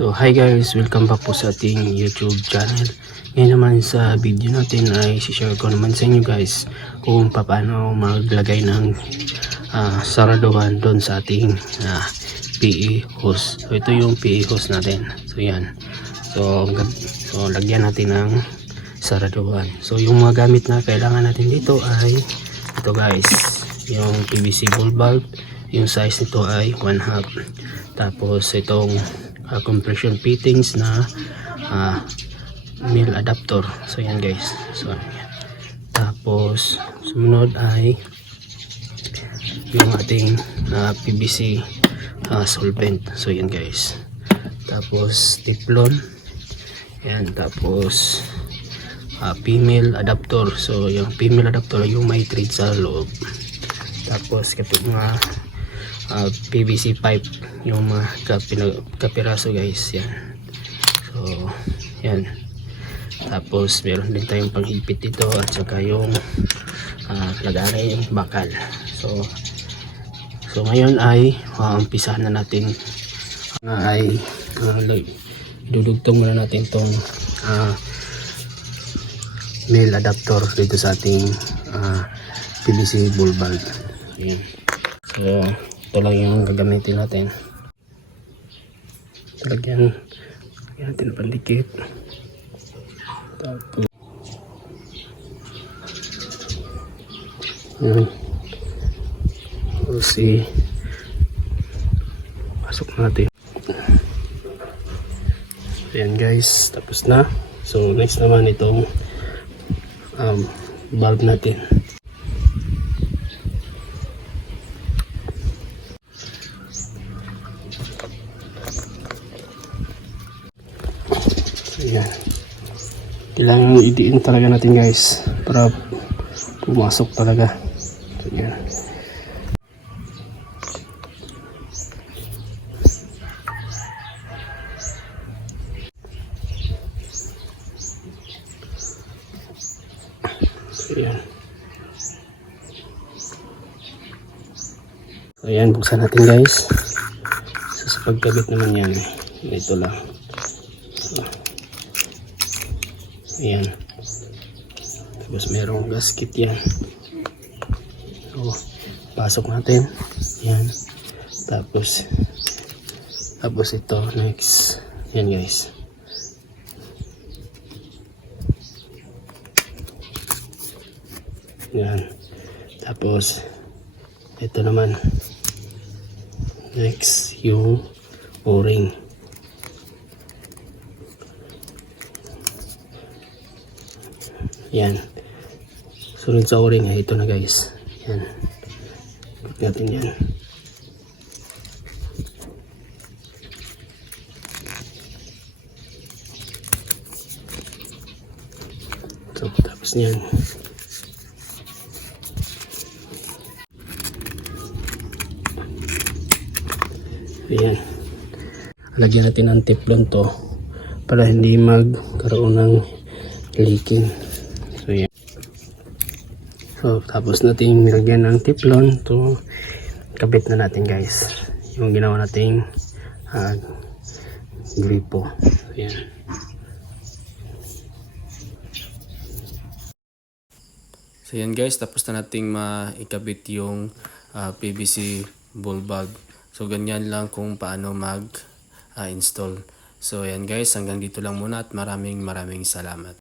So hi guys, welcome back po sa ating YouTube channel. Ngayon naman sa video natin ay share ko naman sa inyo guys kung paano maglagay ng saraduhan doon sa ating PE hose. So ito yung PE hose natin. So yan. So lagyan natin ng saraduhan. So yung mga gamit na kailangan natin dito ay ito guys, yung PVC ball valve. Yung size nito ay 1/2. Tapos itong compression fittings na male adapter. So yan guys. So yan. Tapos sumunod ay yung ating PVC solvent. So yan guys. Tapos teflon. Yan. Tapos female adapter. So yung female adapter yung may thread sa loob. Tapos kapag mga PVC pipe yung mga kapiraso guys, yan. So yan. Tapos meron din tayong panghigpit dito at saka yung lagari yung bakal. So ngayon ay umpisahan na natin dudugtong muna natin tong male adapter dito sa ating PVC ball valve. Yan. So ito lang yung gagamitin natin. Lagyan natin pandikit. Tapos yan. Tapos pasok natin. Ayan guys, tapos na. So next naman itong valve natin. Ayan. Kailangan idiin talaga natin guys para pumasok talaga. Ayan. Ayan. Ayan, buksan natin guys. So, sa pagkabit naman yan, ito lang. Ayan. Tapos merong gasket yan. So, pasok natin. Ayan. Tapos ito next. Ayan guys. Ayan. Tapos ito naman. Next yung o-ring. Yan. Sunod sa o-ring ay ito na guys. Yan. Ikot natin yan. So tapos niyan. Ayan. Lagyan natin ng teflon to para hindi magkaroon ng leaking. So yan. So tapos natin nilagyan ng teflon to kabit na natin guys yung ginawa nating gripo. Ayan. So yan guys, tapos na nating maikabit yung PVC ball valve. So ganyan lang kung paano mag-install. So yan guys, hanggang dito lang muna at maraming salamat.